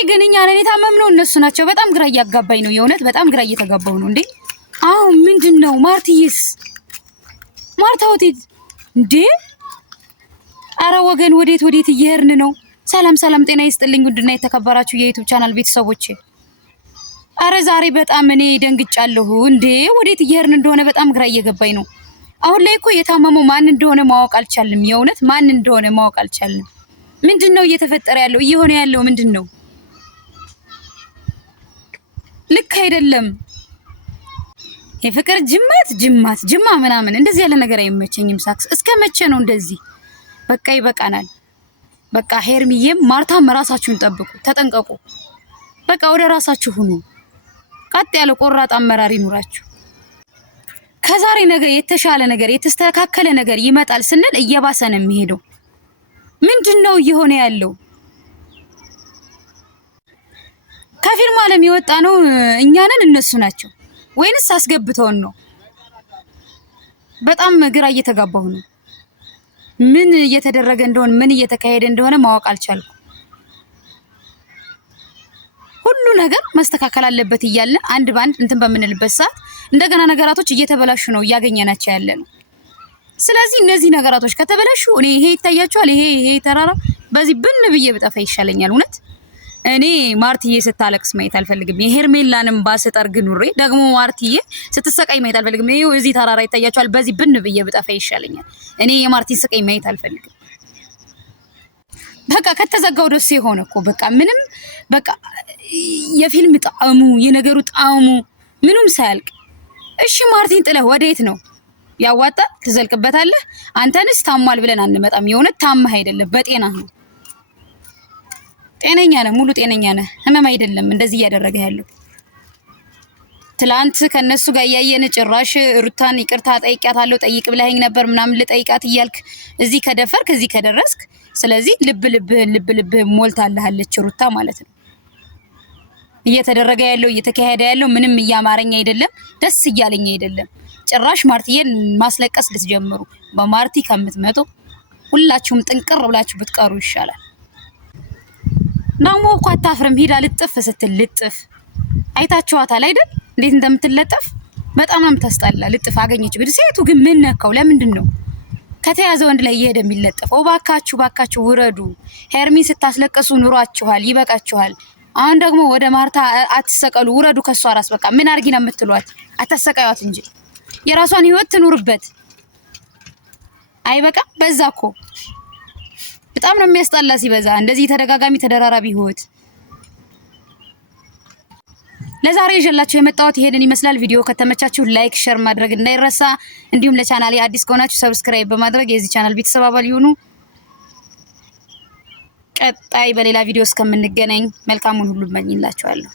ቆይ ግን እኛ ነን የታመምነው እነሱ ናቸው? በጣም ግራ እያጋባኝ ነው የእውነት በጣም ግራ እየተጋባው ነው እንዴ። አሁን ምንድነው ማርትዬስ? ማርታ ወዴት እንዴ? አረ ወገን ወዴት እየሄድን ነው? ሰላም ጤና ይስጥልኝ ውድና የተከበራችሁ የዩቲዩብ ቻናል ቤተሰቦቼ። አረ ዛሬ በጣም እኔ ደንግጫለሁ እንዴ። ወዴት እየሄድን እንደሆነ በጣም ግራ እየገባኝ ነው። አሁን ላይ እኮ የታመመው ማን እንደሆነ ማወቅ አልቻልንም። የእውነት ማን እንደሆነ ማወቅ አልቻልንም። ምንድነው እየተፈጠረ ያለው? እየሆነ ያለው ምንድነው? ልክ አይደለም። የፍቅር ጅማ ምናምን እንደዚህ ያለ ነገር አይመቸኝም። ሳክስ እስከ መቼ ነው እንደዚህ? በቃ ይበቃናል። በቃ ሄርሚዬም ማርታም ራሳችሁን ጠብቁ፣ ተጠንቀቁ። በቃ ወደ ራሳችሁ ሁኑ። ቀጥ ያለ ቆራጥ አመራር ይኑራችሁ። ከዛሬ ነገ የተሻለ ነገር የተስተካከለ ነገር ይመጣል ስንል እየባሰ ነው የሚሄደው። ምንድነው እየሆነ ያለው? ከፊልም ዓለም የወጣ ነው እኛ ነን እነሱ ናቸው ወይንስ አስገብተውን ነው? በጣም ግራ እየተጋባሁ ነው። ምን እየተደረገ እንደሆነ ምን እየተካሄደ እንደሆነ ማወቅ አልቻልኩም። ሁሉ ነገር መስተካከል አለበት እያለ አንድ ባንድ እንትን በምንልበት ሰዓት እንደገና ነገራቶች እየተበላሹ ነው እያገኘናቸው ያለ ነው። ስለዚህ እነዚህ ነገራቶች ከተበላሹ እኔ ይሄ ይታያቸዋል ይሄ ተራራ በዚህ ብን ብዬ ብጠፋ ይሻለኛል። እውነት እኔ ማርትዬ ስታለቅስ ማየት አልፈልግም። የሄርሜላንም ባሰጠርግ ኑሬ ደግሞ ማርትዬ ስትሰቃይ ማየት አልፈልግም። ይሄው እዚህ ተራራ ይታያቸዋል በዚህ ብን ብዬ ብጠፋ ይሻለኛል። እኔ የማርቲን ስቃይ ማየት አልፈልግም። በቃ ከተዘጋው ደስ የሆነ እኮ በቃ ምንም በቃ የፊልም ጣዕሙ የነገሩ ጣዕሙ ምንም ሳያልቅ እሺ ማርቲን ጥለህ ወዴት ነው? ያዋጣል ትዘልቅበታለህ። አንተንስ ታሟል ብለን አንመጣም። የሆነ ታማህ አይደለም በጤና ነው። ጤነኛ ነህ፣ ሙሉ ጤነኛ ነህ። ህመም አይደለም እንደዚህ እያደረገ ያለው። ትላንት ከነሱ ጋር ያየን ጭራሽ ሩታን ይቅርታ ጠይቂያታለሁ ጠይቅ ብለኸኝ ነበር ምናምን ልጠይቃት እያልክ እዚህ ከደፈርክ እዚህ ከደረስክ ስለዚህ ልብ ሞልታለች ሩታ ማለት ነው። እየተደረገ ያለው እየተካሄደ ያለው ምንም እያማረኝ አይደለም፣ ደስ እያለኝ አይደለም። ጭራሽ ማርትዬን ማስለቀስ ልትጀምሩ በማርቲ ከምትመጡ ሁላችሁም ጥንቅር ብላችሁ ብትቀሩ ይሻላል። ደግሞ እኮ አታፍርም። ሄዳ ልጥፍ ስትል ልጥፍ አይታችኋታል አይደል? እንዴት እንደምትለጠፍ በጣም ነው የምታስጠላ። ልጥፍ አገኘች ብድ ሴቱ ግን ምን ነካው? ለምንድን ነው ከተያዘ ወንድ ላይ እየሄደ የሚለጠፈው? ባካችሁ ውረዱ። ሄርሚን ስታስለቀሱ ኑሯችኋል፣ ይበቃችኋል። አሁን ደግሞ ወደ ማርታ አትሰቀሉ፣ ውረዱ ከሷ ራስ። በቃ ምን አርጊ ነው የምትሏት? አታሰቃዩት እንጂ የራሷን ህይወት ትኑርበት። አይበቃም? በዛ እኮ በጣም ነው የሚያስጠላ ሲበዛ። እንደዚህ ተደጋጋሚ ተደራራቢ ህይወት። ለዛሬ ይዤላችሁ የመጣሁት ይሄንን ይመስላል። ቪዲዮ ከተመቻችሁ ላይክ፣ ሼር ማድረግ እንዳይረሳ። እንዲሁም ለቻናሌ አዲስ ከሆናችሁ ሰብስክራይብ በማድረግ የዚህ ቻናል ቤተሰብ አባል ይሁኑ። ቀጣይ በሌላ ቪዲዮ እስከምንገናኝ መልካሙን ሁሉ እመኝላችኋለሁ።